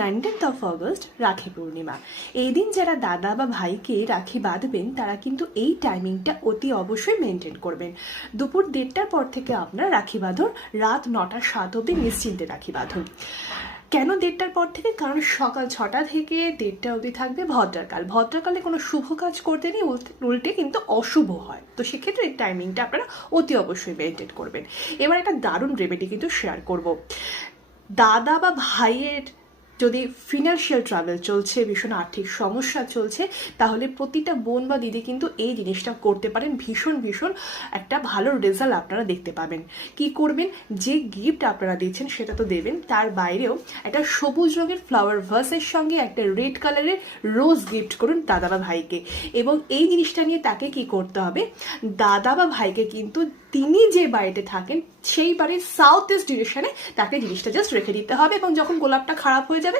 19 রাখি পূর্ণিমা। এই দিন যারা দাদা বা ভাইকে রাখি বাঁধবেন তারা কিন্তু এই টাইমিংটা অতি অবশ্যই মেনটেন করবেন। দুপুর 1:30টার পর থেকে আপনারা রাখি বাঁধুন, রাত 9টা 7 অবধি নিশ্চিন্তে রাখি বাঁধুন। কেন 1:30টার পর থেকে? কারণ সকাল 6টা থেকে 1:30টা অবধি থাকবে ভদ্রকাল। ভদ্রকালে কোনো শুভ কাজ করতে নেই, উল্টে কিন্তু অশুভ হয়। তো সেক্ষেত্রে এই টাইমিংটা আপনারা অতি অবশ্যই মেনটেন করবেন। এবার একটা দারুণ রেমেডি কিন্তু শেয়ার করব। দাদা বা ভাইয়ের যদি ফিনান্সিয়াল ট্রাভেল চলছে, ভীষণ আর্থিক সমস্যা চলছে, তাহলে প্রতিটা বোন বা দিদি কিন্তু এই জিনিসটা করতে পারেন। ভীষণ একটা ভালো রেজাল্ট আপনারা দেখতে পাবেন। কি করবেন? যে গিফট আপনারা দিচ্ছেন সেটা তো দেবেন, তার বাইরেও একটা সবুজ রঙের ফ্লাওয়ার ভাসের সঙ্গে একটা রেড কালারের রোজ গিফট করুন দাদা বা ভাইকে। এবং এই জিনিসটা নিয়ে তাকে কি করতে হবে? দাদা বা ভাইকে কিন্তু তিনি যে বাড়িতে থাকেন সেই বাড়ির সাউথ ইস্ট ডিরেকশনে তাকে জিনিসটা জাস্ট রেখে দিতে হবে, এবং যখন গোলাপটা খারাপ হয়ে যাবে